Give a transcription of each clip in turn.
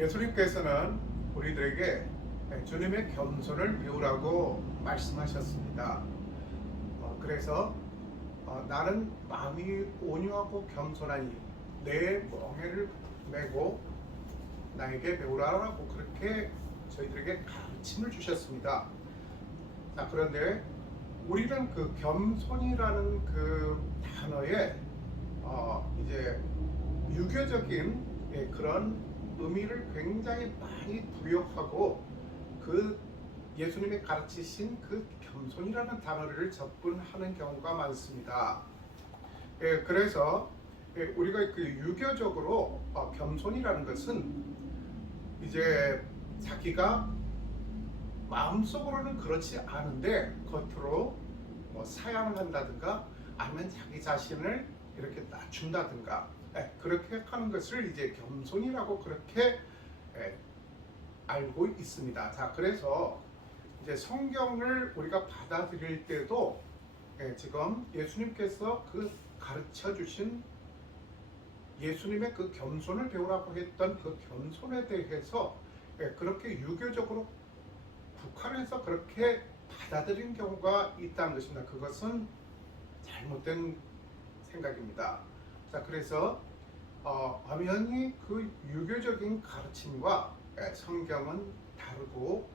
예수님께서는 우리들에게 주님의 겸손을 배우라고 말씀하셨습니다. 그래서 나는 마음이 온유하고 겸손하니 내 멍에를 메고 나에게 배우라라고 그렇게 저희들에게 가르침을 주셨습니다. 자, 그런데 우리는 그 겸손이라는 그 단어에 이제 유교적인 그런 의미를 굉장히 많이 부여하고 그 예수님이 가르치신 그 겸손이라는 단어를 접근하는 경우가 많습니다. 그래서 우리가 그 유교적으로 겸손이라는 것은 이제 자기가 마음속으로는 그렇지 않은데 겉으로 사양을 한다든가 아니면 자기 자신을 이렇게 낮춘다든가 그렇게 하는 것을 이제 겸손이라고 그렇게 알고 있습니다. 자, 그래서 이제 성경을 우리가 받아들일 때도 지금 예수님께서 그 가르쳐 주신 예수님의 그 겸손을 배우라고 했던 그 겸손에 대해서 그렇게 유교적으로 북한에서 그렇게 받아들인 경우가 있다는 것입니다. 그것은 잘못된 생각입니다. 자, 그래서 엄연히 그 유교적인 가르침과 성경은 다르고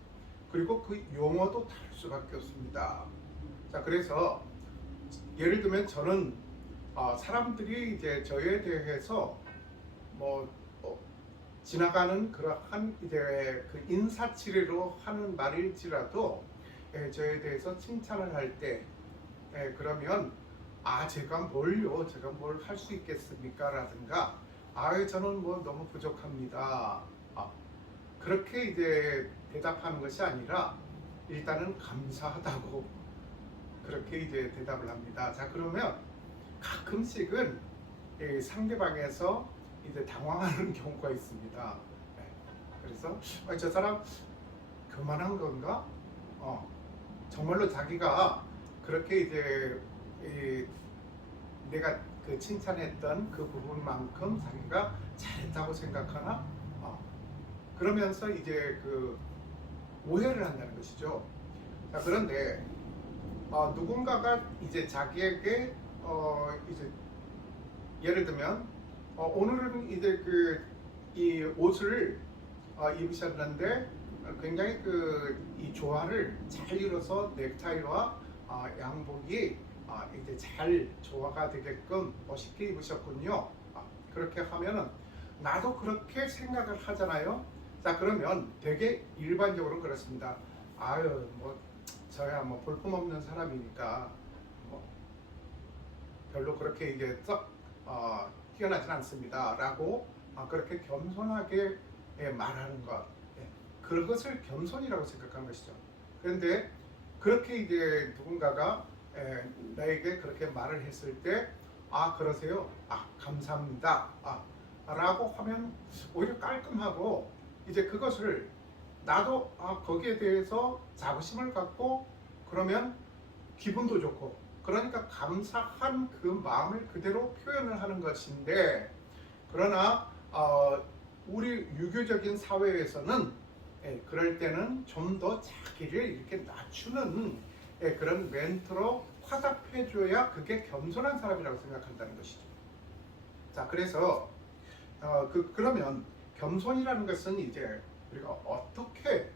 그리고 그 용어도 다를 수밖에 없습니다. 자, 그래서 예를 들면 저는 사람들이 이제 저에 대해서 지나가는 그러한 이제 그 인사치레로 하는 말일지라도 저에 대해서 칭찬을 할 때 그러면 제가 뭘요? 제가 뭘 할 수 있겠습니까? 라든가 저는 너무 부족합니다. 그렇게 이제 대답하는 것이 아니라 일단은 감사하다고 그렇게 이제 대답을 합니다. 자, 그러면 가끔씩은 상대방에서 이제 당황하는 경우가 있습니다. 그래서 저 사람 그만한 건가? 정말로 자기가 그렇게 이제 내가 그 칭찬했던 그 부분만큼 자기가 잘했다고 생각하나? 그러면서 이제 그 오해를 한다는 것이죠. 자, 그런데 누군가가 이제 자기에게 이제 예를 들면 오늘은 이제 이 옷을 입으셨는데 굉장히 이 조화를 잘 이뤄서 넥타이와 양복이 이제 잘 조화가 되게끔 멋있게 입으셨군요. 그렇게 하면은 나도 그렇게 생각을 하잖아요. 자, 그러면 되게 일반적으로는 그렇습니다. 저야 볼품없는 사람이니까 별로 그렇게 이제 썩 뛰어나진 않습니다. 라고 그렇게 겸손하게 말하는 것. 그것을 겸손이라고 생각하는 것이죠. 그런데 그렇게 이제 누군가가 나에게 그렇게 말을 했을 때 그러세요? 감사합니다. 라고 하면 오히려 깔끔하고 이제 그것을 나도 거기에 대해서 자부심을 갖고 그러면 기분도 좋고 그러니까 감사한 그 마음을 그대로 표현을 하는 것인데 그러나 우리 유교적인 사회에서는 그럴 때는 좀 더 자기를 이렇게 낮추는 그런 멘트로 화답해줘야 그게 겸손한 사람이라고 생각한다는 것이죠. 자, 그래서 그러면 겸손이라는 것은 이제 우리가 어떻게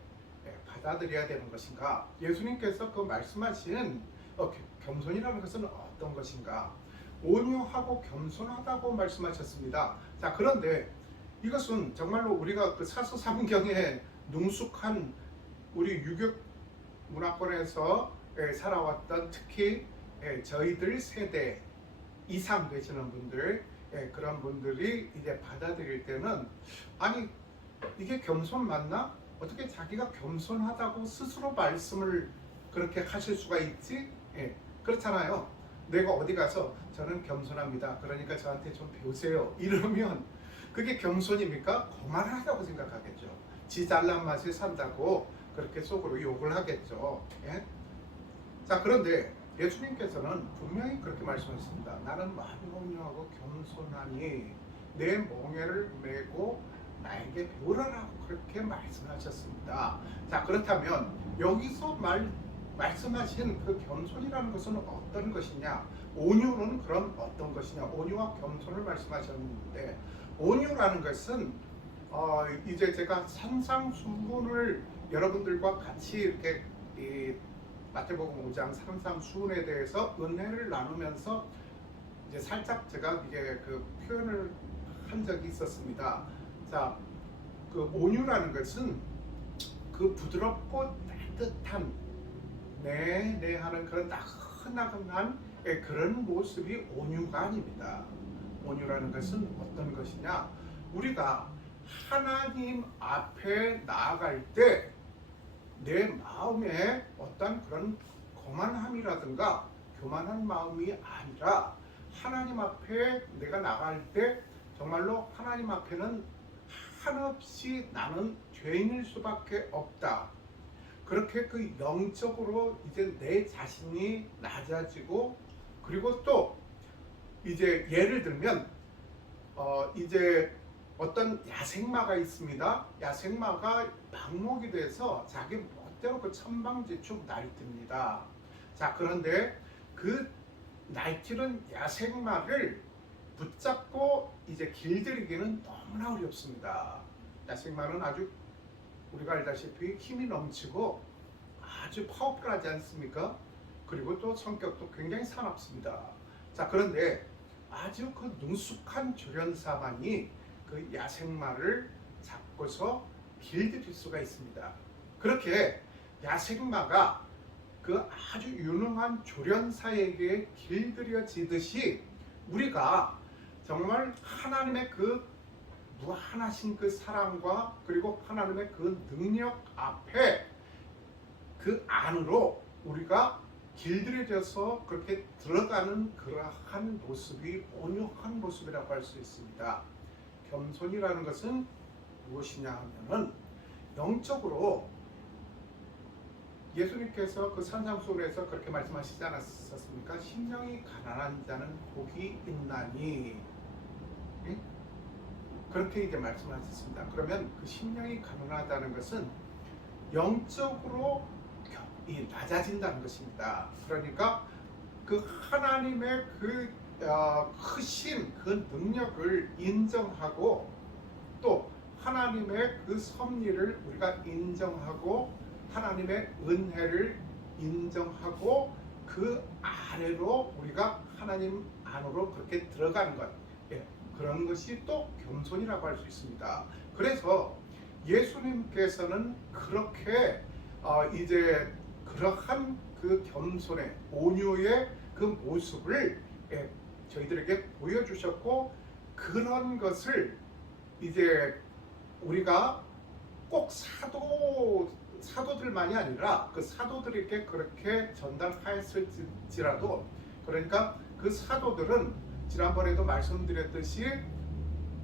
받아들여야 되는 것인가? 예수님께서 그 말씀하신 겸손이라는 것은 어떤 것인가? 온유하고 겸손하다고 말씀하셨습니다. 자, 그런데 이것은 정말로 우리가 그 사서삼경에 능숙한 우리 유교 문화권에서 살아왔던 특히 저희들 세대 이상 되시는 분들 그런 분들이 이제 받아들일 때는 이게 겸손 맞나? 어떻게 자기가 겸손하다고 스스로 말씀을 그렇게 하실 수가 있지? 그렇잖아요. 내가 어디 가서 저는 겸손합니다. 그러니까 저한테 좀 배우세요. 이러면 그게 겸손입니까? 거만하다고 생각하겠죠. 지 잘난 맛에 산다고 그렇게 속으로 욕을 하겠죠. 자, 그런데 예수님께서는 분명히 그렇게 말씀하셨습니다. 나는 마음이 온유하고 겸손하니 내 멍에를 메고 나에게 배우라라고 그렇게 말씀하셨습니다. 자, 그렇다면 여기서 말씀하신 그 겸손이라는 것은 어떤 것이냐? 온유는 그럼 어떤 것이냐? 온유와 겸손을 말씀하셨는데, 온유라는 것은 이제 제가 산상수훈을 여러분들과 같이 이렇게 마태복음 5장 산상수훈에 대해서 은혜를 나누면서 이제 살짝 제가 이게 그 표현을 한 적이 있었습니다. 자, 그 온유라는 것은 그 부드럽고 따뜻한 네 하는 그런 나긋나긋한 그런 모습이 온유가 아닙니다. 온유라는 것은 어떤 것이냐? 우리가 하나님 앞에 나아갈 때 내 마음에 어떤 그런 거만함이라든가 교만한 마음이 아니라 하나님 앞에 내가 나갈 때 정말로 하나님 앞에는 한없이 나는 죄인일 수밖에 없다. 그렇게 그 영적으로 이제 내 자신이 낮아지고, 그리고 또 이제 예를 들면 이제 어떤 야생마가 있습니다. 야생마가 방목이 돼서 자기 멋대로 그 천방지축 날뛰니다. 자, 그런데 그 날뛰는 야생마를 붙잡고 이제 길들이기는 너무나 어렵습니다. 야생마는 아주 우리가 알다시피 힘이 넘치고 아주 파워풀하지 않습니까? 그리고 또 성격도 굉장히 사납습니다. 자, 그런데 아주 그 능숙한 조련사만이 그 야생마를 잡고서 길들일 수가 있습니다. 그렇게 야생마가 그 아주 유능한 조련사에게 길들여지듯이 우리가 정말 하나님의 그 무한하신 그 사랑과 그리고 하나님의 그 능력 앞에 그 안으로 우리가 길들여져서 그렇게 들어가는 그러한 모습이 온유한 모습이라고 할 수 있습니다. 겸손이라는 것은 무엇이냐 하면은 영적으로 예수님께서 그 산상수훈에서 그렇게 말씀하시지 않았었습니까? 심령이 가난한 자는 복이 있나니, 그렇게 이제 말씀하셨습니다. 그러면 그 심령이 가난하다는 것은 영적으로 낮아진다는 것입니다. 그러니까 그 하나님의 그 크신 그 능력을 인정하고 또 하나님의 그 섭리를 우리가 인정하고 하나님의 은혜를 인정하고 그 아래로 우리가 하나님 안으로 그렇게 들어가는 것, 그런 것이 또 겸손이라고 할 수 있습니다. 그래서 예수님께서는 그렇게 이제 그러한 그 겸손의 온유의 그 모습을 저희들에게 보여주셨고, 그런 것을 이제 우리가 꼭 사도들만이 아니라 그 사도들에게 그렇게 전달하였을지라도, 그러니까 그 사도들은 지난번에도 말씀드렸듯이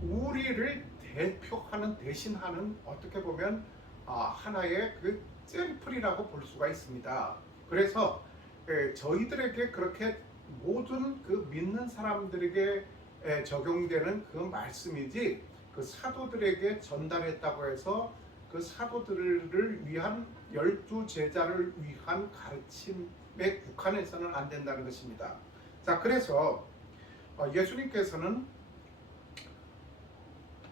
우리를 대표하는 대신하는 어떻게 보면 하나의 그 샘플이라고 볼 수가 있습니다. 그래서 저희들에게 그렇게 모든 그 믿는 사람들에게 적용되는 그 말씀이지 그 사도들에게 전달했다고 해서 그 사도들을 위한 12제자를 위한 가르침에 국한해서는 안 된다는 것입니다. 자, 그래서 예수님께서는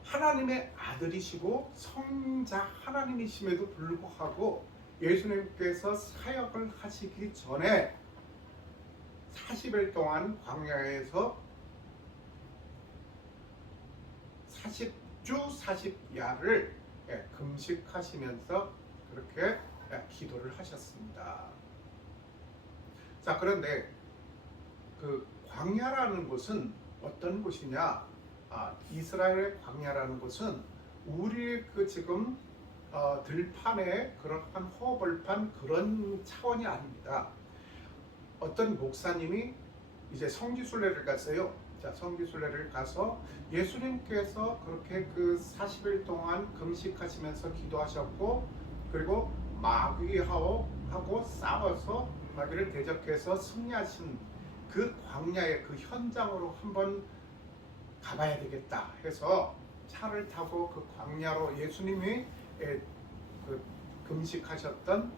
하나님의 아들이시고 성자 하나님이심에도 불구하고 예수님께서 사역을 하시기 전에 40일 동안 광야에서 40주 40야를 금식하시면서 그렇게 기도를 하셨습니다. 자, 그런데 그 광야라는 곳은 어떤 곳이냐? 이스라엘의 광야라는 곳은 우리 그 지금 들판에 그런 허벌판 그런 차원이 아닙니다. 어떤 목사님이 이제 성지순례를 갔어요. 자, 성지순례를 가서 예수님께서 그렇게 그 40일 동안 금식하시면서 기도하셨고, 그리고 마귀하고 싸워서 마귀를 대적해서 승리하신 그 광야의 그 현장으로 한번 가봐야 되겠다 해서 차를 타고 그 광야로 예수님이 그 금식하셨던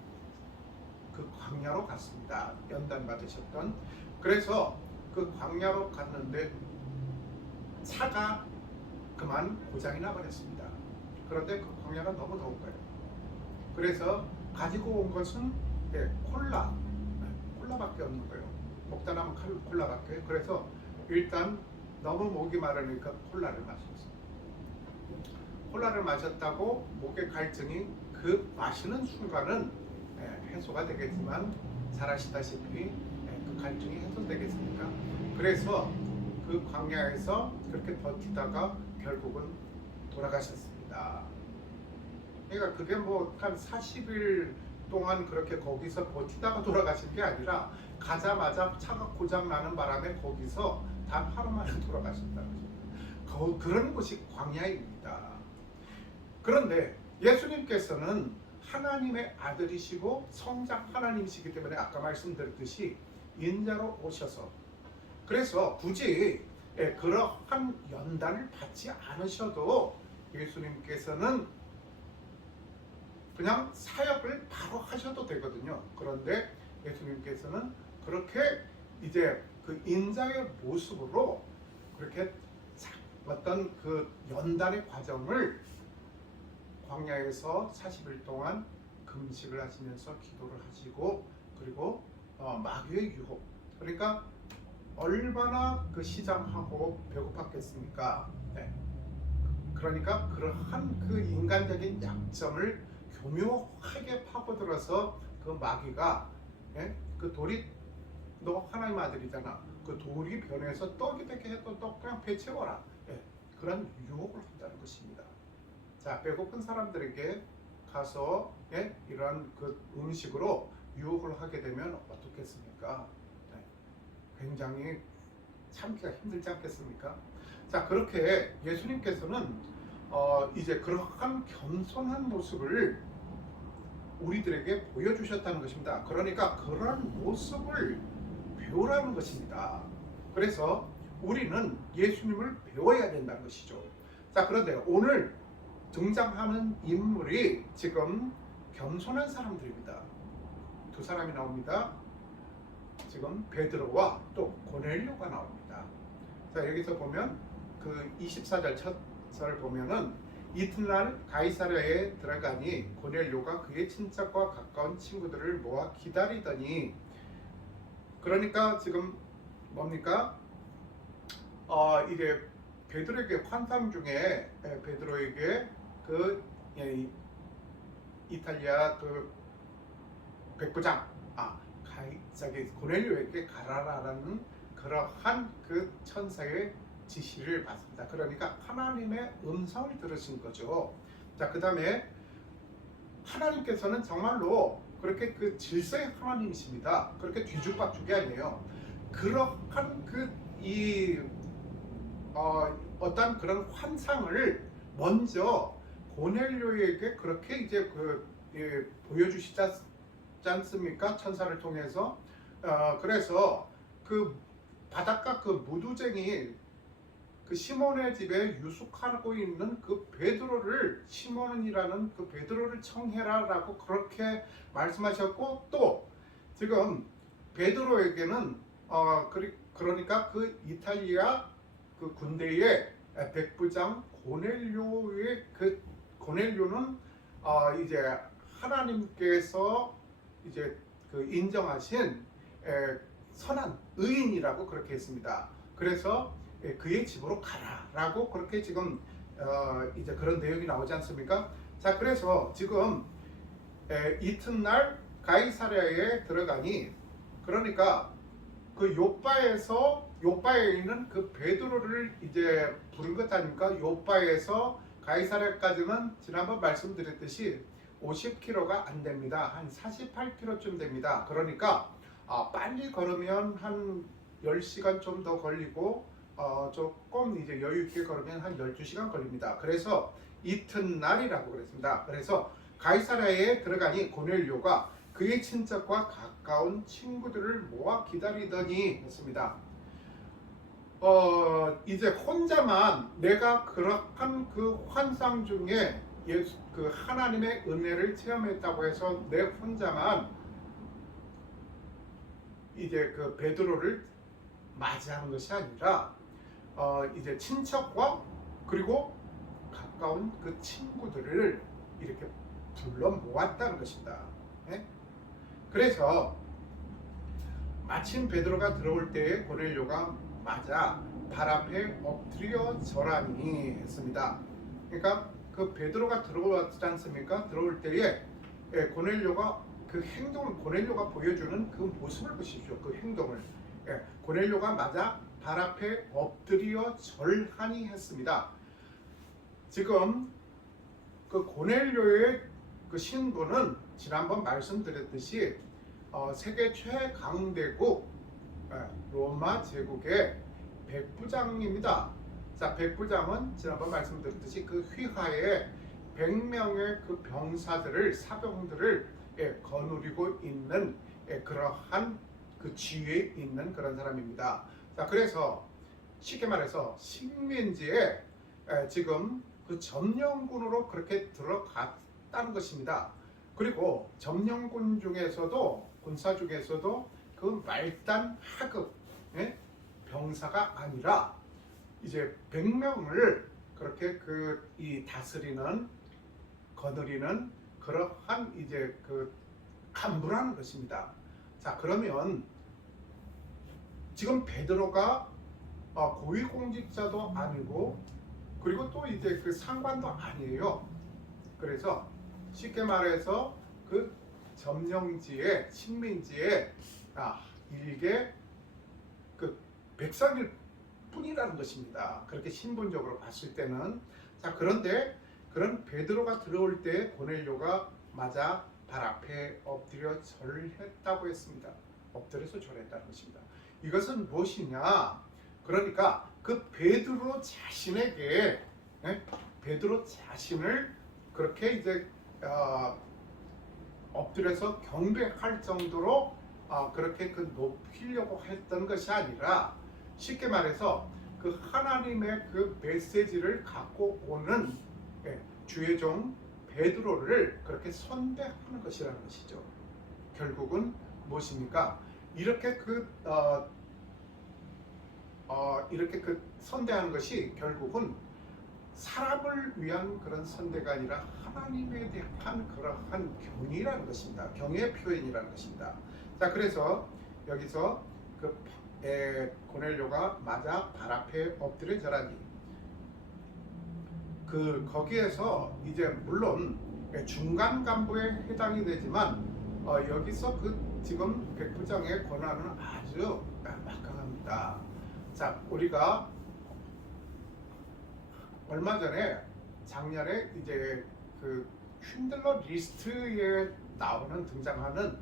그 광야로 갔습니다. 연단 받으셨던. 그래서 그 광야로 갔는데 차가 그만 고장이 나버렸습니다. 그런데 그 광야가 너무 더운 거예요. 그래서 가지고 온 것은 콜라밖에 없는 거예요. 먹다 남은 콜라밖에. 그래서 일단 너무 목이 마르니까 콜라를 마셨어요. 콜라를 마셨다고 목의 갈증이 그 마시는 순간은 해소가 되겠지만 잘 아시다시피 그 갈증이 해소되겠습니까? 그래서 그 광야에서 그렇게 버티다가 결국은 돌아가셨습니다. 그러니까 그게 뭐 한 40일 동안 그렇게 거기서 버티다가 돌아가신 게 아니라 가자마자 차가 고장 나는 바람에 거기서 단 하루 만에 돌아가셨다는 거죠. 그런 곳이 광야입니다. 그런데 예수님께서는 하나님의 아들이시고 성장 하나님이시기 때문에 아까 말씀드렸듯이 인자로 오셔서 그래서 굳이 그러한 연단을 받지 않으셔도 예수님께서는 그냥 사역을 바로 하셔도 되거든요. 그런데 예수님께서는 그렇게 이제 그 인자의 모습으로 그렇게 어떤 그 연단의 과정을 광야에서 40일 동안 금식을 하시면서 기도를 하시고 그리고 마귀의 유혹 그러니까 얼마나 그 시장하고 배고팠겠습니까? 네. 그러니까 그러한 그 인간적인 약점을 교묘하게 파고들어서 그 마귀가 그 돌이 너 하나님 아들이잖아. 그 돌이 변해서 떡이 되게 해도 떡 그냥 배 채워라. 그런 유혹을 한다는 것입니다. 자, 배고픈 사람들에게 가서 이러한 그 음식으로 유혹을 하게 되면 어떻겠습니까? 굉장히 참기가 힘들지 않겠습니까? 자, 그렇게 예수님께서는 이제 그러한 겸손한 모습을 우리들에게 보여주셨다는 것입니다. 그러니까 그런 모습을 배우라는 것입니다. 그래서 우리는 예수님을 배워야 된다는 것이죠. 자, 그런데 오늘 등장하는 인물이 지금 겸손한 사람들입니다. 두 사람이 나옵니다. 지금 베드로와 또 고넬료가 나옵니다. 자, 여기서 보면 그 24절 첫 절을 보면은 이튿날 가이사랴에 들어가니 고넬료가 그의 친척과 가까운 친구들을 모아 기다리더니 그러니까 지금 뭡니까? 이게 베드로에게 환상 중에 베드로에게 그 이탈리아 그 백부장 저기 고넬료에게 가라라는 그러한 그 천사의 지시를 받습니다. 그러니까 하나님의 음성을 들으신 거죠. 자, 그 다음에 하나님께서는 정말로 그렇게 그 질서의 하나님이십니다. 그렇게 뒤죽박죽이 아니에요. 그러한 어떤 그런 환상을 먼저 고넬료에게 그렇게 이제 보여주시지 않습니까? 천사를 통해서. 그래서 그 바닷가 그 무두쟁이 그 시몬의 집에 유숙하고 있는 그 베드로를 시몬이라는 그 베드로를 청해라라고 그렇게 말씀하셨고 또 지금 베드로에게는 그러니까 그 이탈리아 그 군대의 백부장 고넬료의 그 고넬료는 이제 하나님께서 이제 그 인정하신 선한 의인이라고 그렇게 했습니다. 그래서 그의 집으로 가라라고 그렇게 지금 이제 그런 내용이 나오지 않습니까? 자, 그래서 지금 이튿날 가이사랴에 들어가니 그러니까 그 요빠에 있는 그 베드로를 이제 부른 것 아닙니까? 요빠에서 가이사랴까지는 지난번 말씀드렸듯이 50km가 안 됩니다. 한 48km쯤 됩니다. 그러니까 빨리 걸으면 한 10시간 좀 더 걸리고 조금 이제 여유 있게 걸으면 한 12시간 걸립니다. 그래서 이튿날이라고 그랬습니다. 그래서 가이사랴에 들어가니 고넬료가 그의 친척과 가까운 친구들을 모아 기다리더니 했습니다. 이제 혼자만 내가 그러한 그 환상 중에 예수, 그 하나님의 은혜를 체험했다고 해서 내 혼자만 이제 그 베드로를 맞이하는 것이 아니라 이제 친척과 그리고 가까운 그 친구들을 이렇게 불러 모았다는 것이다. 예? 그래서 마침 베드로가 들어올 때에 고넬료가 맞아 발 앞에 엎드려 절하니 했습니다. 그러니까 그 베드로가 들어왔지 않습니까? 들어올 때에 고넬료가 그 행동을 고넬료가 보여주는 그 모습을 보십시오. 그 행동을 고넬료가 맞아 발 앞에 엎드려 절하니 했습니다. 지금 그 고넬료의 그 신분은 지난번 말씀드렸듯이 세계 최강대국 로마 제국의 백부장입니다. 자, 백부장은 지난번 말씀드렸듯이 그 휘하에 100명의 그 병사들을 사병들을 거느리고 있는 그러한 그 지위에 있는 그런 사람입니다. 자, 그래서 쉽게 말해서 식민지에 지금 그 점령군으로 그렇게 들어갔다는 것입니다. 그리고 점령군 중에서도 군사 중에서도 그 말단 하급 병사가 아니라 이제 100명을 그렇게 그 이 다스리는 거느리는 그러한 이제 그 간부라는 것입니다. 자, 그러면 지금 베드로가 고위공직자도 아니고 그리고 또 이제 그 상관도 아니에요. 그래서 쉽게 말해서 그 점령지에 식민지에 일개 그 백성일 뿐이라는 것입니다. 그렇게 신분적으로 봤을 때는. 자, 그런데 그런 베드로가 들어올 때 고넬료가 맞아 발 앞에 엎드려 절했다고 했습니다. 엎드려서 절했다는 것입니다. 이것은 무엇이냐? 그러니까 그 베드로 자신에게 베드로 자신을 그렇게 이제 엎드려서 경배할 정도로 그렇게 그 높이려고 했던 것이 아니라 쉽게 말해서 그 하나님의 그 메시지를 갖고 오는 주의 종 베드로를 그렇게 선대하는 것이라는 것이죠. 결국은 무엇입니까? 이렇게 이렇게 그 선대하는 것이 결국은 사람을 위한 그런 선대가 아니라 하나님에 대한 그러한 경이라는 것입니다. 경의 표현이라는 것입니다. 자, 그래서 여기서 그 고넬료가 맞아 발 앞에 엎드려 절하니 거기에서 이제 물론 중간 간부에 해당이 되지만 여기서 그 지금 백부장의 권한은 아주 막강합니다. 자, 우리가 얼마 전에 작년에 이제 그 쉰들러 리스트에 나오는 등장하는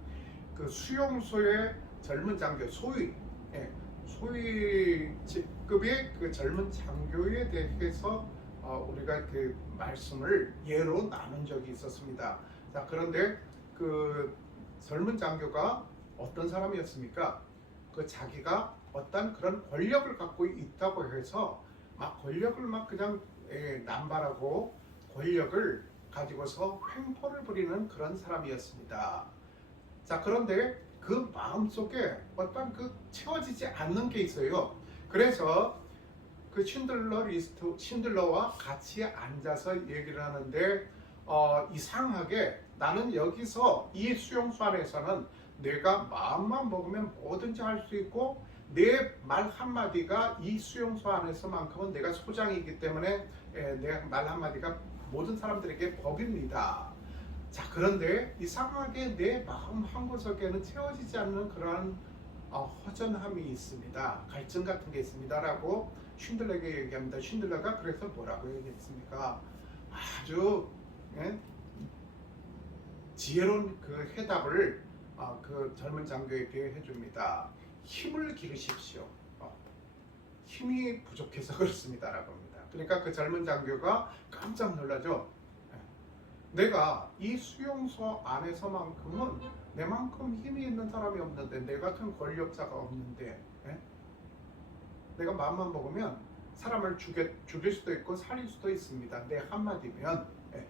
그 수용소의 젊은 장교 소위 직급의 그 젊은 장교에 대해서 우리가 그 말씀을 예로 나눈 적이 있었습니다. 자, 그런데 그 젊은 장교가 어떤 사람이었습니까? 그 자기가 어떤 그런 권력을 갖고 있다고 해서 막 권력을 막 그냥 남발하고 권력을 가지고서 횡포를 부리는 그런 사람이었습니다. 자, 그런데 그 마음속에 어떤 그 채워지지 않는 게 있어요. 그래서 그 쉰들러와 같이 앉아서 얘기를 하는데 이상하게 나는 여기서 이 수용소 안에서는 내가 마음만 먹으면 뭐든지 할 수 있고 내 말 한마디가 이 수용소 안에서만큼은 내가 소장이기 때문에 내 말 한마디가 모든 사람들에게 법입니다. 자, 그런데 이상하게 내 마음 한구석에는 채워지지 않는 그러한 허전함이 있습니다. 갈증 같은 게 있습니다. 라고 쉰들러에게 얘기합니다. 쉰들러가 그래서 뭐라고 얘기했습니까? 아주 지혜로운 그 해답을 그 젊은 장교에게 해줍니다. 힘을 기르십시오. 힘이 부족해서 그렇습니다. 라고 합니다. 그러니까 그 젊은 장교가 깜짝 놀라죠. 내가 이 수용소 안에서만큼은 내만큼 힘이 있는 사람이 없는데 내 같은 권력자가 없는데 내가 마음만 먹으면 사람을 죽일 수도 있고 살릴 수도 있습니다. 내 한마디면. 예.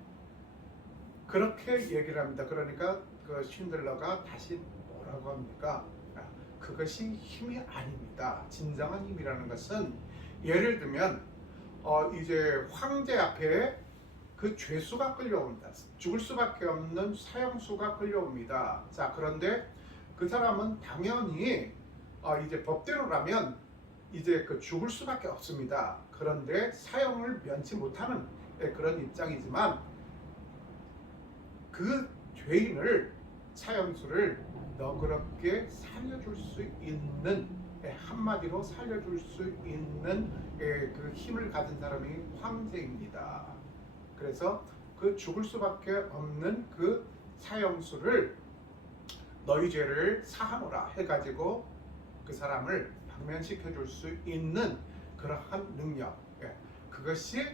그렇게 얘기를 합니다. 그러니까 그 쉰들러가 다시 뭐라고 합니까? 그것이 힘이 아닙니다. 진정한 힘이라는 것은 예를 들면 이제 황제 앞에 그 죄수가 끌려옵니다. 죽을 수밖에 없는 사형수가 끌려옵니다. 자, 그런데 그 사람은 당연히 이제 법대로라면 이제 그 죽을 수밖에 없습니다. 그런데 사형을 면치 못하는 그런 입장이지만 그 죄인을 사형수를 너그럽게 살려줄 수 있는 한마디로 살려줄 수 있는 그 힘을 가진 사람이 황제입니다. 그래서 그 죽을 수밖에 없는 그 사형수를 너희 죄를 사하노라 해가지고 그 사람을 방면시켜 줄 수 있는 그러한 능력, 그것이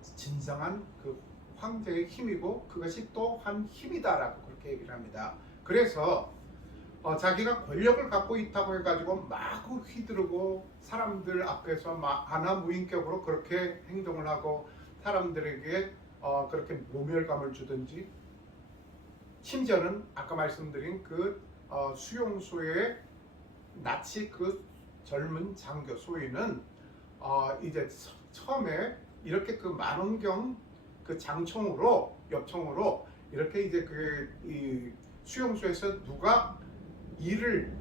진정한 그 황제의 힘이고 그것이 또한 힘이다라고 그렇게 얘기를 합니다. 그래서 자기가 권력을 갖고 있다고 해가지고 마구 휘두르고 사람들 앞에서 막 안하무인격으로 그렇게 행동을 하고 사람들에게 그렇게 모멸감을 주든지, 심지어는 아까 말씀드린 그 수용소의 나치 그 젊은 장교 소위는 이제 처음에 이렇게 그 만원경 그 장총으로 엽총으로 이렇게 이제 이 수용소에서 누가 일을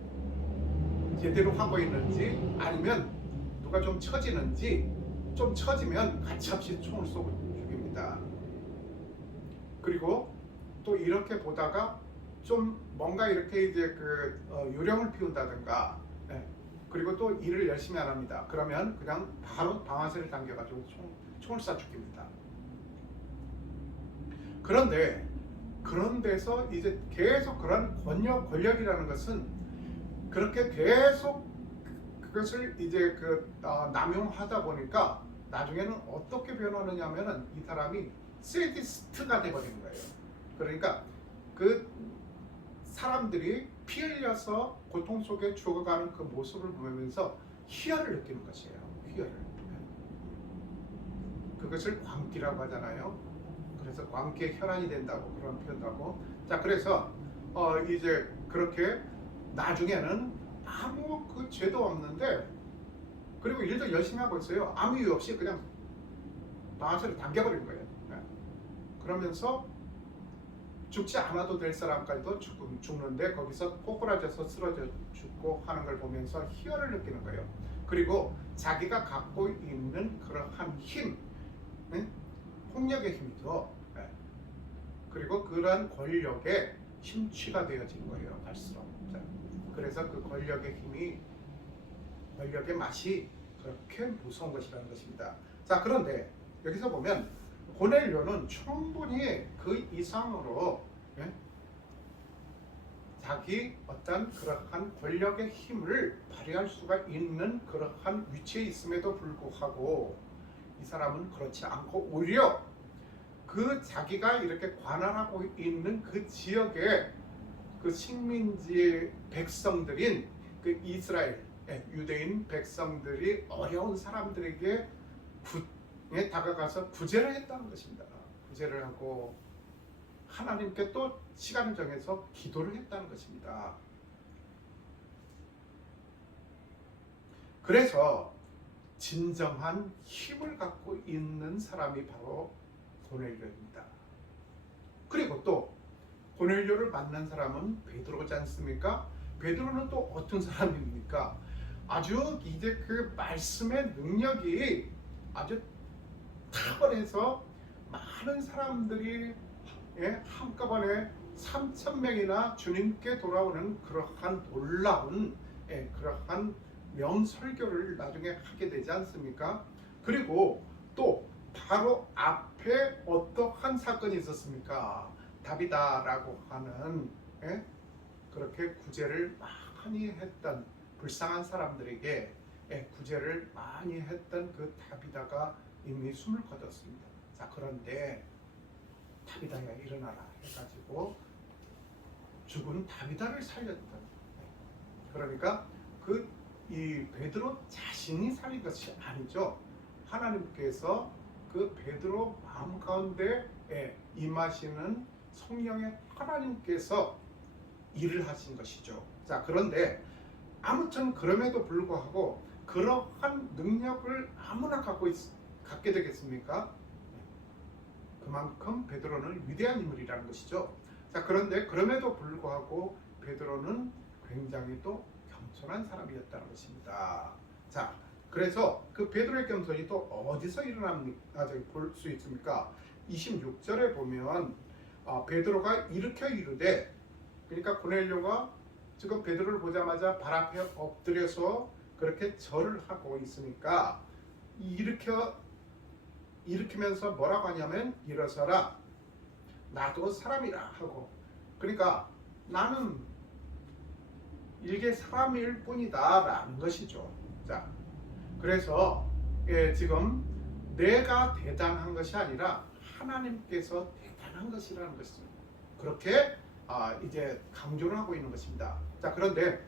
제대로 하고 있는지 아니면 누가 좀 처지는지, 좀 처지면 가차없이 총을 쏘고 죽입니다. 그리고 또 이렇게 보다가 좀 뭔가 이렇게 이제 그 요령을 피운다든가, 그리고 또 일을 열심히 안 합니다. 그러면 그냥 바로 방아쇠를 당겨가지고 총을 쏴 죽입니다. 그런데 그런 데서 이제 계속 그런 권력이라는 것은 그렇게 계속 그것을 이제 남용하다 보니까 나중에는 어떻게 변하느냐면은 이 사람이 세디스트가 돼버리는 거예요. 그러니까 그 사람들이 피 흘려서 고통 속에 죽어가는 그 모습을 보면서 희열을 느끼는 것이에요. 희열을. 그것을 광기라고 하잖아요. 그래서 광기의 혈안이 된다고 그런 표현도 하고. 자, 그래서 이제 그렇게 나중에는 아무 그 죄도 없는데, 그리고 일도 열심히 하고 있어요. 아무 이유 없이 그냥 방아쇠를 당겨버린 거예요. 그러면서 죽지 않아도 될 사람까지도 죽는데 거기서 꼬꾸라져서 쓰러져 죽고 하는 걸 보면서 희열을 느끼는 거예요. 그리고 자기가 갖고 있는 그러한 힘, 폭력의 힘이죠. 그리고 그러한 권력에 심취가 되어진 거예요. 갈수록. 그래서 그 권력의 힘이, 권력의 맛이 그렇게 무서운 것이라는 것입니다. 자, 그런데 여기서 보면 고넬료는 충분히 그 이상으로 자기 어떤 그러한 권력의 힘을 발휘할 수가 있는 그러한 위치에 있음에도 불구하고 이 사람은 그렇지 않고 오히려 그 자기가 이렇게 관할하고 있는 그 지역의 그 식민지 백성들인 그 이스라엘 유대인 백성들이 어려운 사람들에게 다가가서 구제를 했다는 것입니다. 구제를 하고 하나님께 또 시간을 정해서 기도를 했다는 것입니다. 그래서 진정한 힘을 갖고 있는 사람이 바로 고넬료입니다. 그리고 또 고넬료를 만난 사람은 베드로지 않습니까? 베드로는 또 어떤 사람입니까? 아주 이제 그 말씀의 능력이 아주 탁월해서 많은 사람들이 한꺼번에 3,000명이나 주님께 돌아오는 그러한 놀라운 그러한 명설교를 나중에 하게 되지 않습니까? 그리고 또 바로 앞에 어떠한 사건이 있었습니까? 다비다라고 하는 그렇게 구제를 많이 했던, 불쌍한 사람들에게 구제를 많이 했던 그 다비다가 이미 숨을 거뒀습니다. 자, 그런데 다비다야 일어나라 해가지고 죽은 다비다를 살렸던, 그러니까 그 이 베드로 자신이 살린 것이 아니죠. 하나님께서 그 베드로 마음 가운데 임하시는 성령의 하나님께서 일을 하신 것이죠. 자, 그런데 아무튼 그럼에도 불구하고 그러한 능력을 아무나 갖게 되겠습니까? 그만큼 베드로는 위대한 인물이라는 것이죠. 자, 그런데 그럼에도 불구하고 베드로는 굉장히 또 겸손한 사람이었다는 것입니다. 자, 그래서 그 베드로의 겸손이 또 어디서 일어납니까? 볼 수 있습니까? 26절에 보면 베드로가 일으켜 이르되, 그러니까 고넬료가 지금 베드로를 보자마자 발 앞에 엎드려서 그렇게 절을 하고 있으니까 일으키면서 뭐라고 하냐면 일어서라 나도 사람이라 하고, 그러니까 나는 일개 사람일 뿐이다 라는 것이죠. 자, 그래서 지금 내가 대단한 것이 아니라 하나님께서 대단한 것이라는 것을 그렇게 이제 강조를 하고 있는 것입니다. 자, 그런데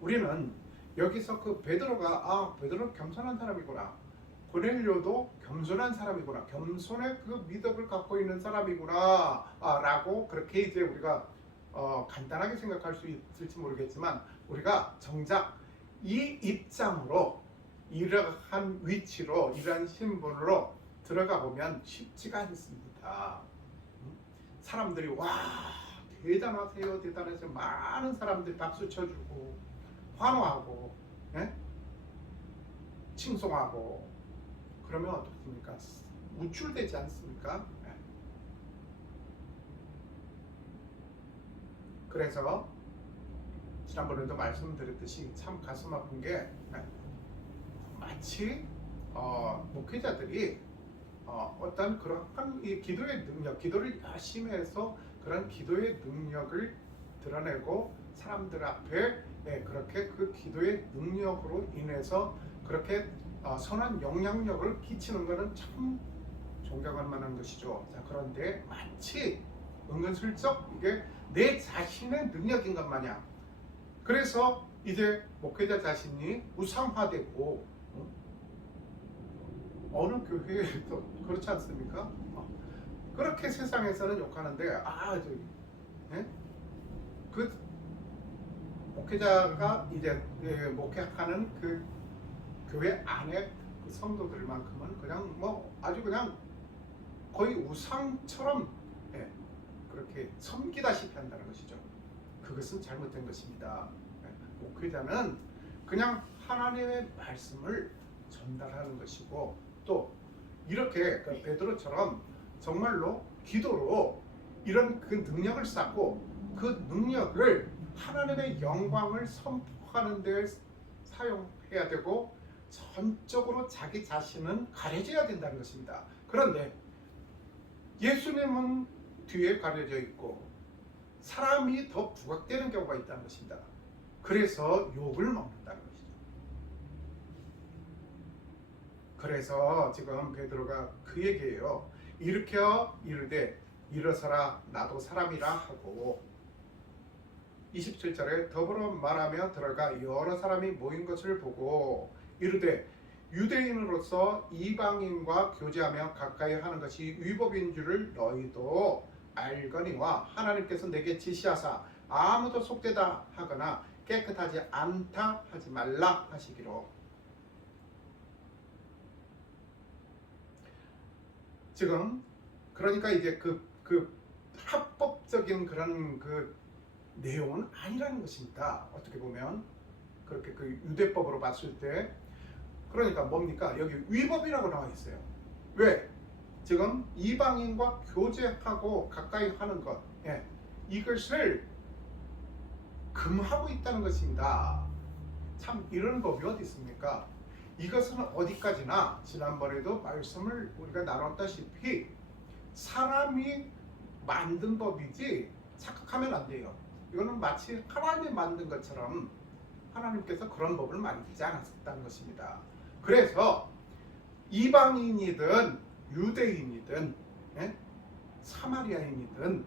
우리는 여기서 그 베드로가 베드로 겸손한 사람이구나, 고넬료도 겸손한 사람이구나, 겸손의 그 미덕을 갖고 있는 사람이구나 라고 그렇게 이제 우리가 간단하게 생각할 수 있을지 모르겠지만, 우리가 정작 이 입장으로 이러한 위치로 이러한 신분으로 들어가 보면 쉽지가 않습니다. 사람들이 와 대단하세요 대단하세요 많은 사람들이 박수 쳐주고 환호하고 칭송하고 그러면 어떻습니까? 우쭐대지 않습니까? 그래서 지난번에도 말씀드렸듯이 참 가슴 아픈 게 마치 목회자들이 어떤 그러한 이 기도의 능력, 기도를 열심히 해서 그런 기도의 능력을 드러내고 사람들 앞에 그렇게 그 기도의 능력으로 인해서 그렇게 선한 영향력을 끼치는 것은 참 존경할 만한 것이죠. 자, 그런데 마치 은근슬쩍 이게 내 자신의 능력인 것 마냥, 그래서 이제 목회자 자신이 우상화되고 어느 교회에도 그렇지 않습니까? 그렇게 세상에서는 욕하는데 그 목회자가 이제 목회하는 그 교회 안에 그 성도들만큼은 그냥 아주 그냥 거의 우상처럼 그렇게 섬기다시피 한다는 것이죠. 그것은 잘못된 것입니다. 목회자는 그냥 하나님의 말씀을 전달하는 것이고, 또 이렇게 베드로처럼 정말로 기도로 이런 그 능력을 쌓고 그 능력을 하나님의 영광을 선포하는 데 사용해야 되고, 전적으로 자기 자신은 가려져야 된다는 것입니다. 그런데 예수님은 뒤에 가려져 있고 사람이 더 부각되는 경우가 있다는 것입니다. 그래서 욕을 먹는다는 것이죠. 그래서 지금 베드로가 그 얘기예요. 일으켜 이르되 일어서라 나도 사람이라 하고, 27절에 더불어 말하며 들어가 여러 사람이 모인 것을 보고 이르되 유대인으로서 이방인과 교제하며 가까이 하는 것이 위법인 줄을 너희도 알거니와 하나님께서 내게 지시하사 아무도 속되다 하거나 깨끗하지 않다 하지 말라 하시기로. 지금 그러니까 이제 그 합법적인 그런 그 내용은 아니라는 것입니다. 어떻게 보면 그렇게 그 유대법으로 봤을 때, 그러니까 뭡니까? 여기 위법이라고 나와 있어요. 왜? 지금 이방인과 교제하고 가까이 하는 것, 이것을 금하고 있다는 것입니다. 참 이런 법이 어디 있습니까? 이것은 어디까지나 지난번에도 말씀을 우리가 나눴다시피 사람이 만든 법이지 착각하면 안 돼요. 이거는 마치 하나님이 만든 것처럼 하나님께서 그런 법을 만들지 않았다는 것입니다. 그래서 이방인이든 유대인이든 사마리아인이든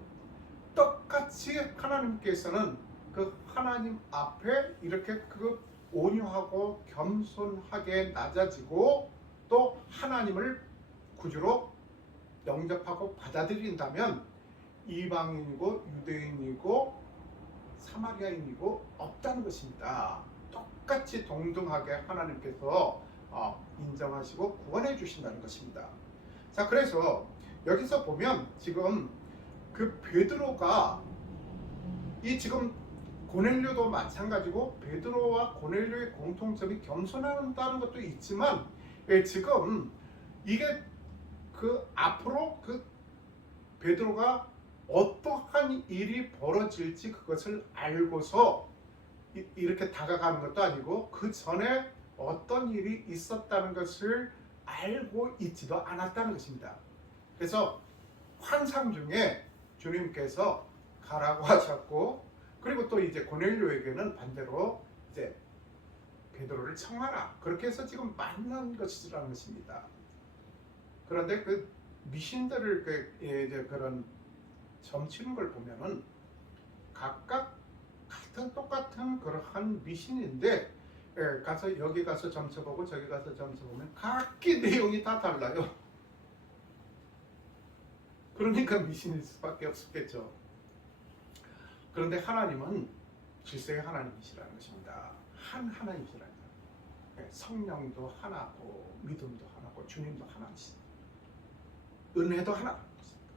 똑같이 하나님께서는 그 하나님 앞에 이렇게 그 온유하고 겸손하게 낮아지고 또 하나님을 구주로 영접하고 받아들인다면 이방인이고 유대인이고 사마리아인이고 없다는 것입니다. 똑같이 동등하게 하나님께서 인정하시고 구원해 주신다는 것입니다. 자, 그래서 여기서 보면 지금 그 베드로가 이 지금 고넬료도 마찬가지고 베드로와 고넬료의 공통점이 겸손한다는 것도 있지만 지금 이게 그 앞으로 그 베드로가 어떠한 일이 벌어질지 그것을 알고서 이렇게 다가가는 것도 아니고 그 전에 어떤 일이 있었다는 것을 알고 있지도 않았다는 것입니다. 그래서 환상 중에 주님께서 가라고 하셨고 그리고 또 이제 고넬료에게는 반대로 이제 베드로를 청하라 그렇게 해서 지금 만난 것이라는 것입니다. 그런데 그 미신들을 이제 그런 점치는 걸 보면은 각각 같은 똑같은 그러한 미신인데 가서 여기 가서 점쳐보고 저기 가서 점쳐보면 각기 내용이 다 달라요. 그러니까 미신일 수밖에 없었겠죠. 그런데 하나님은 질서의 하나님이시라는 것입니다. 한 하나님이시라는 거예요. 성령도 하나고 믿음도 하나고 주님도 하나이시다. 은혜도 하나라는 것입니다.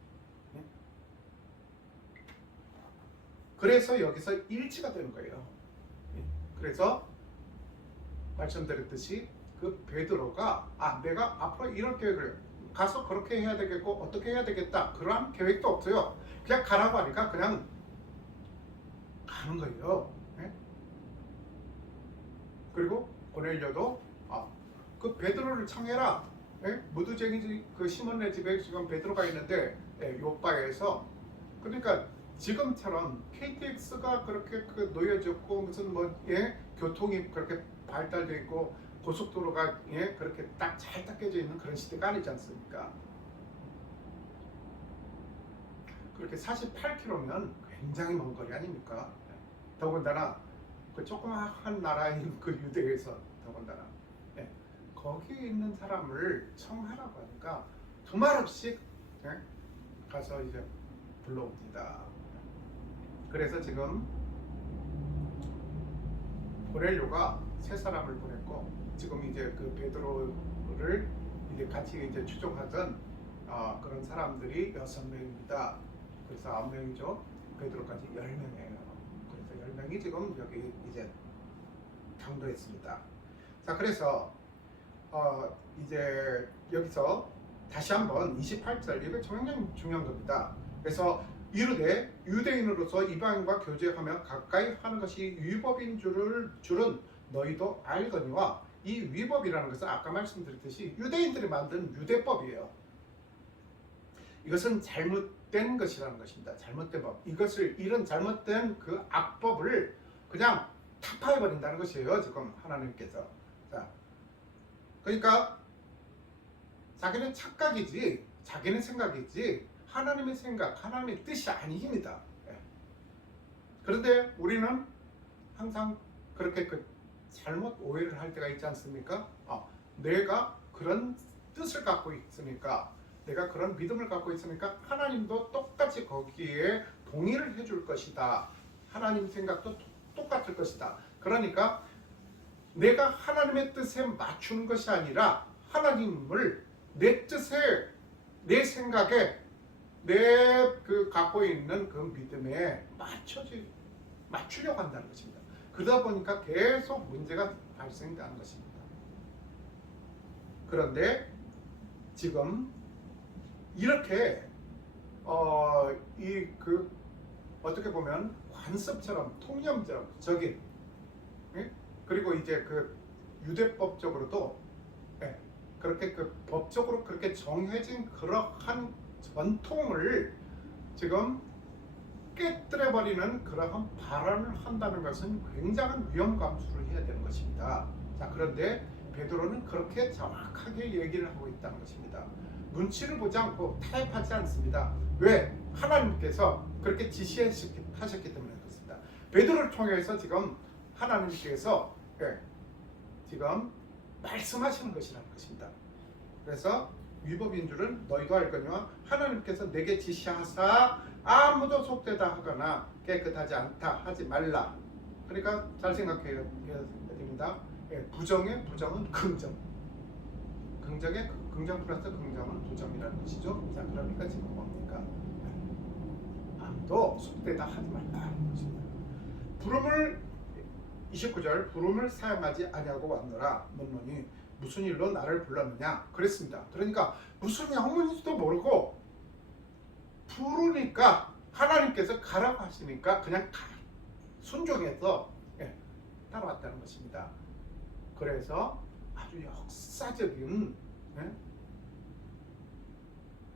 그래서 여기서 일치가 되는 거예요. 그래서 말씀드렸듯이 그 베드로가 내가 앞으로 이런 계획을 가서 그렇게 해야 되겠고 어떻게 해야 되겠다 그런 계획도 없어요. 그냥 가라고 하니까 그냥 가는 거예요. 그리고 고넬료도 그 베드로를 청해라. 무두쟁이 그 시몬네 집에 지금 베드로가 있는데 요바에서 그러니까 지금처럼 KTX가 그렇게 놓여졌고 무슨 교통이 그렇게 발달되어 있고 고속도로가 그렇게 딱 잘 닦여져 있는 그런 시대가 아니지 않습니까? 그렇게 48km면 굉장히 먼 거리 아닙니까? 더군다나 그 조그마한 나라인 그 유대에서 더군다나 거기에 있는 사람을 청하라고 하니까 두말 없이 가서 이제 불러옵니다. 그래서 지금 고넬료가 세 사람을 보냈고 지금 이제 그 베드로를 이제 같이 이제 추종하던 그런 사람들이 6명입니다. 그래서 9명이죠. 베드로까지 10명이에요. 그래서 10명이 지금 여기 이제 강도했습니다. 자, 그래서 이제 여기서 다시 한번 28절 이거 굉장히 중요한 겁니다. 그래서 이르되 유대인으로서 이방인과 교제하며 가까이 하는 것이 위법인 줄은 너희도 알거니와 이 위법이라는 것은 아까 말씀드렸듯이 유대인들이 만든 유대법이에요. 이것은 잘못된 것이라는 것입니다. 잘못된 법. 이런 잘못된 그 악법을 그냥 타파해버린다는 것이에요. 지금 하나님께서. 자, 그러니까 자기는 착각이지, 자기는 생각이지 하나님의 생각, 하나님의 뜻이 아닙니다. 그런데 우리는 항상 그렇게 잘못 오해를 할 때가 있지 않습니까? 내가 그런 뜻을 갖고 있으니까, 내가 그런 믿음을 갖고 있으니까 하나님도 똑같이 거기에 동의를 해줄 것이다. 하나님 생각도 똑같을 것이다. 그러니까 내가 하나님의 뜻에 맞추는 것이 아니라 하나님을 내 뜻에, 내 생각에, 내 갖고 있는 그 믿음에 맞추려고 한다는 것입니다. 그러다 보니까 계속 문제가 발생하는 것입니다. 그런데 지금 이렇게 어떻게 보면 관습처럼 통념적인 그리고 이제 그 유대법적으로도 그렇게 법적으로 그렇게 정해진 그러한 전통을 지금 깨뜨려버리는 그러한 발언을 한다는 것은 굉장한 위험 감수를 해야 되는 것입니다. 자, 그런데 베드로는 그렇게 정확하게 얘기를 하고 있다는 것입니다. 눈치를 보지 않고 타협하지 않습니다. 왜? 하나님께서 그렇게 지시하셨기 때문에 그렇습니다. 베드로를 통해서 지금 하나님께서 지금 말씀하시는 것이라는 것입니다. 그래서 위법인 줄은 너희도 알거니와 하나님께서 내게 지시하사 아무도 속되다 하거나 깨끗하지 않다 하지 말라. 그러니까 잘 생각해야 됩니다. 부정의 부정은 긍정, 긍정의 긍정 플러스 긍정은 부정이라는 것이죠. 자, 그러니까 지금 뭡니까? 아무도 속되다 하지 말라는 것입니다. 부름을 29절 부름을 사용하지 아니하고 왔노라. 묻노니 무슨 일로 나를 불렀느냐 그랬습니다. 그러니까 무슨 영문인지도 모르고 부르니까 하나님께서 가라고 하시니까 그냥 순종해서 따라왔다는 것입니다. 그래서 아주 역사적인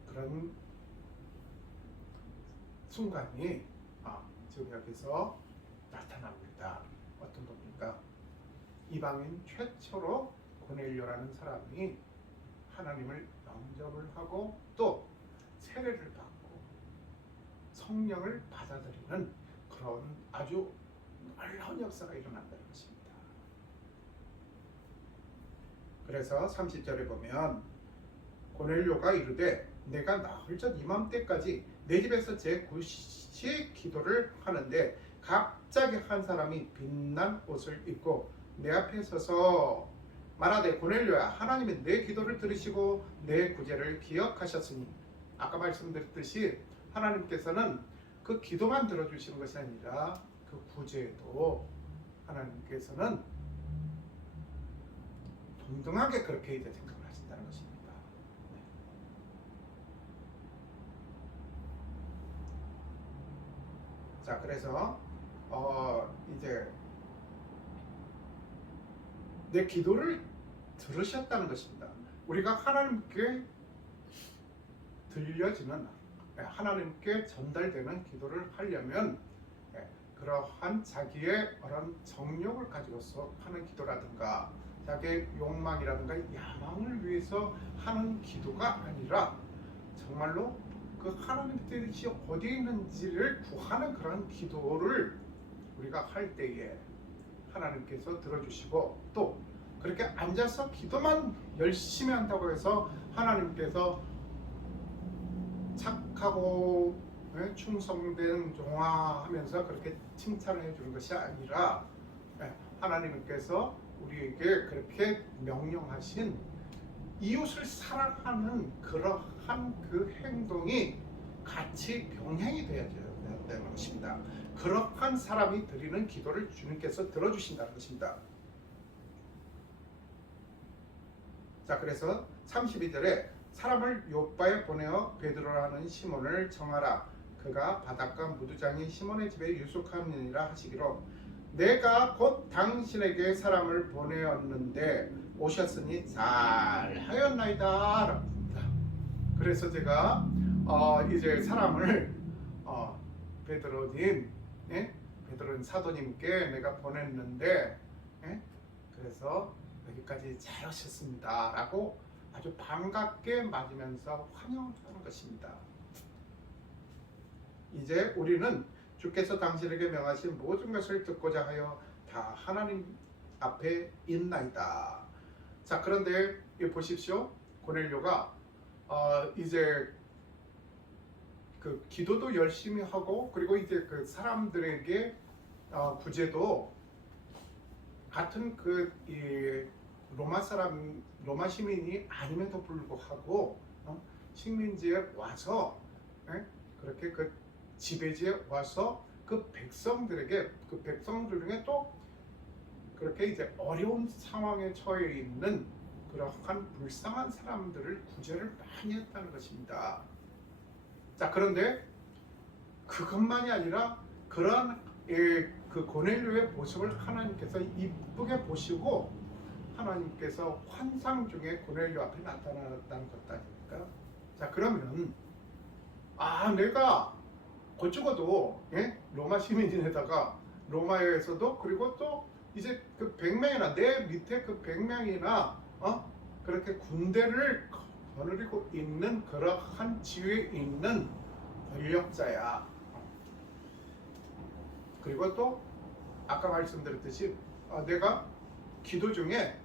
그런 순간이 지금 여기서 나타납니다. 어떤 겁니까? 이방인 최초로 고넬료라는 사람이 하나님을 영접을 하고 또 세례를 받고 성령을 받아들이는 그런 아주 놀라운 역사가 일어난다는 것입니다. 그래서 30절에 보면 고넬료가 이르되 내가 나흘 전 이맘때까지 내 집에서 제 9시 기도를 하는데 갑자기 한 사람이 빛난 옷을 입고 내 앞에 서서 말하되 고넬료야 하나님이 내 기도를 들으시고 내 구제를 기억하셨으니 아까 말씀드렸듯이 하나님께서는 그 기도만 들어주시는 것이 아니라 그 구제도 하나님께서는 동등하게 그렇게 이제 생각을 하신다는 것입니다. 자, 그래서 이제 내 기도를 들으셨다는 것입니다. 우리가 하나님께 들려지는 하나님께 전달되는 기도를 하려면 그러한 자기의 그런 정욕을 가지고서 하는 기도라든가 자기의 욕망이라든가 야망을 위해서 하는 기도가 아니라 정말로 그 하나님 뜻이 어디에 있는지를 구하는 그런 기도를 우리가 할 때에 하나님께서 들어주시고 또 그렇게 앉아서 기도만 열심히 한다고 해서 하나님께서 착하고 충성된 종아 하면서 그렇게 칭찬을 해주는 것이 아니라 하나님께서 우리에게 그렇게 명령하신 이웃을 사랑하는 그러한 그 행동이 같이 병행이 되어야 되는 것입니다. 그러한 사람이 드리는 기도를 주님께서 들어주신다는 것입니다. 자, 그래서 32절에 사람을 요바에 보내어 베드로라는 시몬을 정하라. 그가 바닷가 무두장이 시몬의 집에 유숙하느니라 하시기로 내가 곧 당신에게 사람을 보내었는데 오셨으니 잘하였나이다. 그래서 제가 이제 사람을 베드로님, 베드로님 사도님께 내가 보냈는데 그래서 여기까지 잘 오셨습니다 라고 아주 반갑게 맞으면서 환영하는 것입니다. 이제 우리는 주께서 당신에게 명하신 모든 것을 듣고자 하여 다 하나님 앞에 있나이다. 자, 그런데 보십시오. 고넬료가 이제 그 기도도 열심히 하고 그리고 이제 그 사람들에게 구제도 같은 이 로마 시민이 아님에도 불구하고 식민지에 와서 그렇게 그 지배지에 와서 그 백성들 중에 또 그렇게 이제 어려운 상황에 처해 있는 그러한 불쌍한 사람들을 구제를 많이 했다는 것입니다. 자, 그런데 그것만이 아니라 그런 그 고넬료의 모습을 하나님께서 이쁘게 보시고 하나님께서 환상 중에 고넬료 앞에 나타났다는 것 아닙니까? 자, 그러면 내가 어쩌고도 로마 시민인에다가 로마에서도 그리고 또 이제 그 100명이나 내 밑에 그 100명이나 그렇게 군대를 거느리고 있는 그러한 지위에 있는 권력자야. 그리고 또 아까 말씀드렸듯이 내가 기도 중에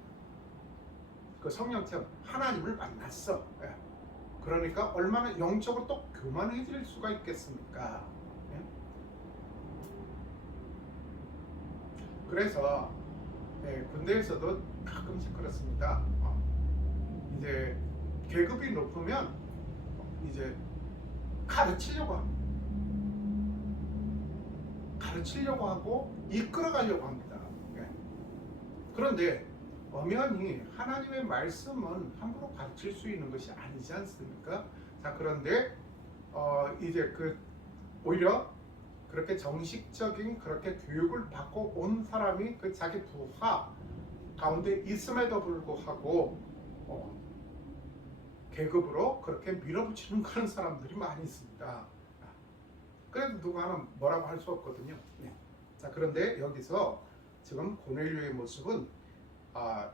그 성령처럼 하나님을 만났어. 예. 그러니까 얼마나 영적으로 또 교만해질 수가 있겠습니까? 예? 그래서 예, 군대에서도 가끔씩 그렇습니다. 이제 계급이 높으면 이제 가르치려고 합니다. 가르치려고 하고 이끌어가려고 합니다. 예. 그런데 엄연히 하나님의 말씀은 함부로 가르칠 수 있는 것이 아니지 않습니까? 자, 그런데 이제 오히려 그렇게 정식적인 그렇게 교육을 받고 온 사람이 그 자기 부하 가운데 있음에도 불구하고 계급으로 그렇게 밀어붙이는 그런 사람들이 많이 있습니다. 그래도 누가 하나 뭐라고 할 수 없거든요. 네. 자, 그런데 여기서 지금 고넬료의 모습은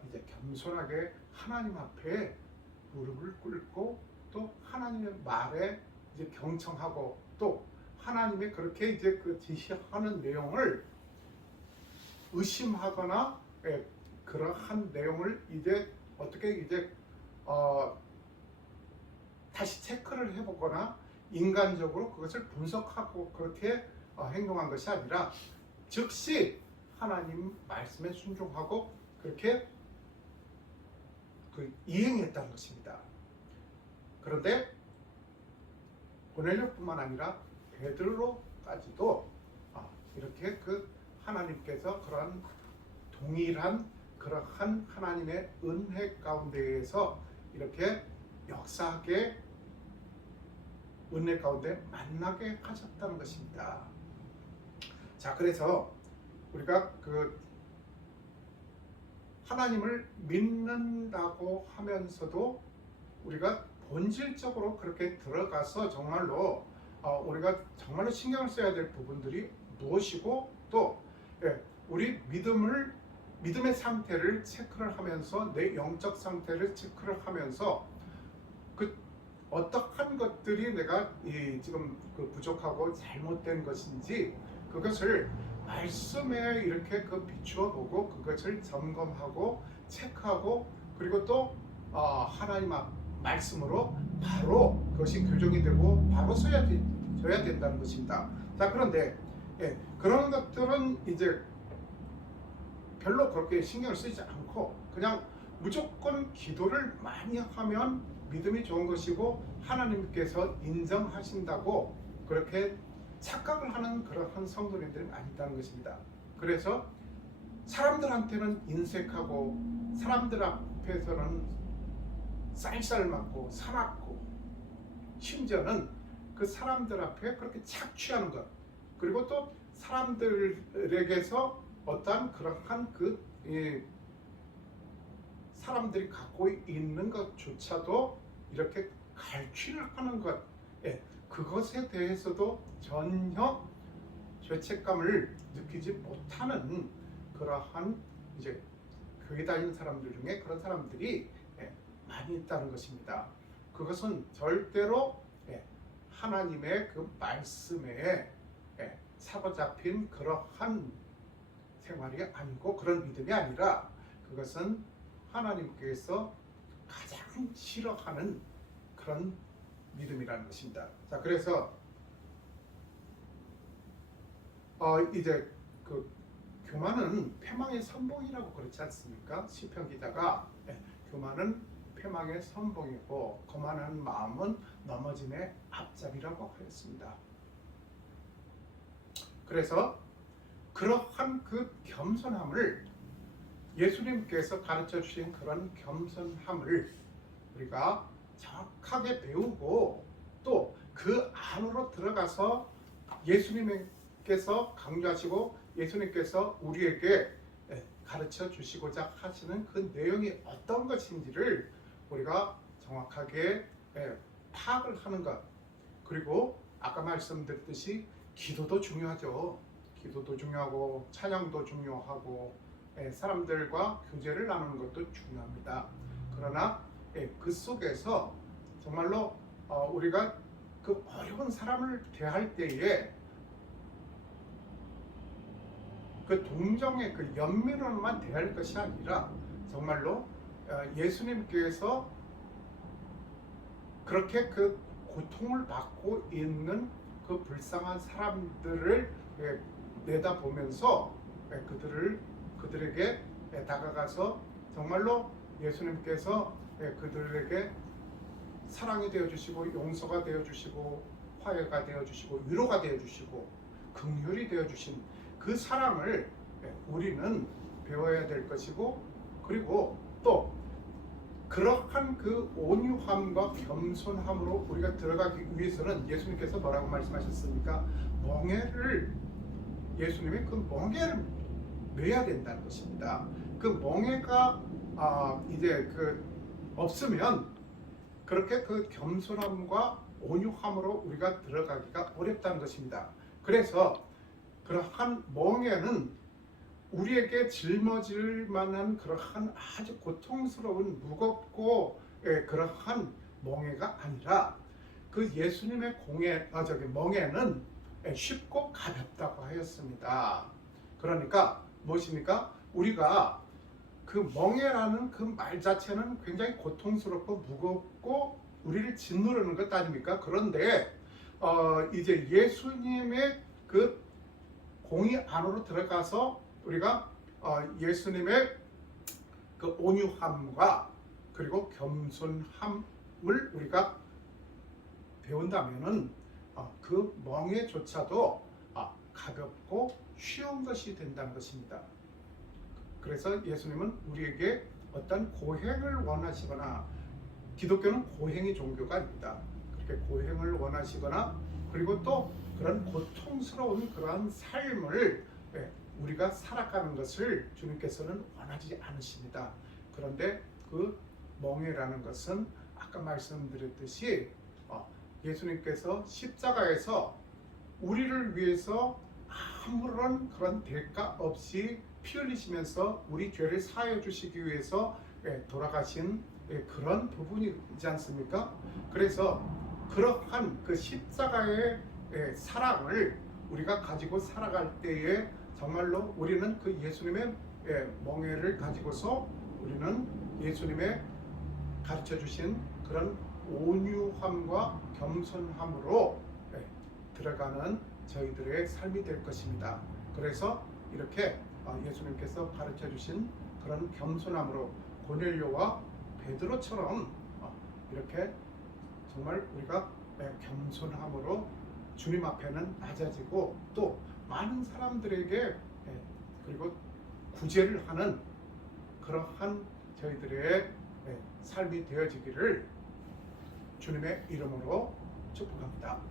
이제 겸손하게 하나님 앞에 무릎을 꿇고 또 하나님의 말에 이제 경청하고 또 하나님의 그렇게 이제 그 지시하는 내용을 의심하거나 그러한 내용을 이제 어떻게 이제 다시 체크를 해보거나 인간적으로 그것을 분석하고 그렇게 행동한 것이 아니라 즉시 하나님 말씀에 순종하고 그렇게 이행했다는 것입니다. 그런데 고넬료뿐만 아니라 베드로까지도 이렇게 하나님께서 그러한 동일한 그러한 하나님의 은혜 가운데에서 이렇게 역사하게 은혜 가운데 만나게 하셨다는 것입니다. 자, 그래서 우리가 하나님을 믿는다고 하면서도 우리가 본질적으로 그렇게 들어가서 정말로 우리가 정말로 신경을 써야 될 부분들이 무엇이고 또 우리 믿음의 상태를 체크를 하면서 내 영적 상태를 체크를 하면서 어떠한 것들이 내가 지금 부족하고 잘못된 것인지 그것을 말씀에 이렇게 비추어 보고 그것을 점검하고 체크하고 그리고 또 하나님 말씀으로 바로 그것이 교정이 되고 바로 써야 된다는 것입니다. 자, 그런데 그런 것들은 이제 별로 그렇게 신경을 쓰지 않고 그냥 무조건 기도를 많이 하면 믿음이 좋은 것이고 하나님께서 인정하신다고 그렇게 착각을 하는 그러한 성도님들이 많이 있다는 것입니다. 그래서 사람들한테는 인색하고 사람들 앞에서는 쌀쌀 맞고 사납고 심지어는 그 사람들 앞에 그렇게 착취하는 것 그리고 또 사람들에게서 어떠한 그러한 사람들이 갖고 있는 것조차도 이렇게 갈취를 하는 것 그것에 대해서도 전혀 죄책감을 느끼지 못하는 그러한 이제 교회 다니는 사람들 중에 그런 사람들이 많이 있다는 것입니다. 그것은 절대로 하나님의 그 말씀에 사로잡힌 그러한 생활이 아니고 그런 믿음이 아니라 그것은 하나님께서 가장 싫어하는 그런 믿음이라는 것입니다. 자, 그래서 이제 교만은 패망의 선봉이라고 그렇지 않습니까? 시편 기자가 교만은 패망의 선봉이고 거만한 마음은 넘어짐의 앞잡이라고 하였습니다. 그래서 그러한 겸손함을 예수님께서 가르쳐 주신 그런 겸손함을 우리가 정확하게 배우고 또 그 안으로 들어가서 예수님께서 강조하시고 예수님께서 우리에게 가르쳐 주시고자 하시는 그 내용이 어떤 것인지를 우리가 정확하게 파악을 하는 것 그리고 아까 말씀드렸듯이 기도도 중요하죠. 기도도 중요하고 찬양도 중요하고 사람들과 교제를 나누는 것도 중요합니다. 그러나 그 속에서 정말로 우리가 그 어려운 사람을 대할 때에 그 동정의 그 연민으로만 대할 것이 아니라 정말로 예수님께서 그렇게 그 고통을 받고 있는 그 불쌍한 사람들을 내다보면서 그들에게 다가가서 정말로 예수님께서 그들에게 사랑이 되어주시고 용서가 되어주시고 화해가 되어주시고 위로가 되어주시고 긍휼이 되어주신 그 사랑을 우리는 배워야 될 것이고, 그리고 또 그러한 그 온유함과 겸손함으로 우리가 들어가기 위해서는 예수님께서 뭐라고 말씀하셨습니까? 예수님이 그 멍에를 매야 된다는 것입니다. 그 멍에가 이제 없으면 그렇게 그 겸손함과 온유함으로 우리가 들어가기가 어렵다는 것입니다. 그래서 그러한 멍에는 우리에게 жил머질 만한 그러한 아주 고통스러운 무겁고 그러한 멍에가 아니라 그 예수님의 멍에는 쉽고 가볍다고 하였습니다. 그러니까 무엇입니까? 우리가 그 멍에라는 그 말 자체는 굉장히 고통스럽고 무겁고 우리를 짓누르는 것 아닙니까? 그런데 이제 예수님의 그 공의 안으로 들어가서 우리가 예수님의 그 온유함과 그리고 겸손함을 우리가 배운다면은 그 멍에조차도 가볍고 쉬운 것이 된다는 것입니다. 그래서 예수님은 우리에게 어떤 고행을 원하시거나, 기독교는 고행이 종교가 아닙니다. 그렇게 고행을 원하시거나 그리고 또 그런 고통스러운 그러한 삶을 우리가 살아가는 것을 주님께서는 원하지 않으십니다. 그런데 그 멍에라는 것은 아까 말씀드렸듯이 예수님께서 십자가에서 우리를 위해서 아무런 그런 대가 없이 피 흘리시면서 우리 죄를 사하여 주시기 위해서 돌아가신 그런 부분이지 않습니까? 그래서 그러한 그 십자가의 사랑을 우리가 가지고 살아갈 때에 정말로 우리는 그 예수님의 멍에를 가지고서 우리는 예수님의 가르쳐 주신 그런 온유함과 겸손함으로 들어가는 저희들의 삶이 될 것입니다. 그래서 이렇게 예수님께서 가르쳐 주신 그런 겸손함으로 고넬료와 베드로처럼 이렇게 정말 우리가 겸손함으로 주님 앞에는 낮아지고 또 많은 사람들에게 그리고 구제를 하는 그러한 저희들의 삶이 되어지기를 주님의 이름으로 축복합니다.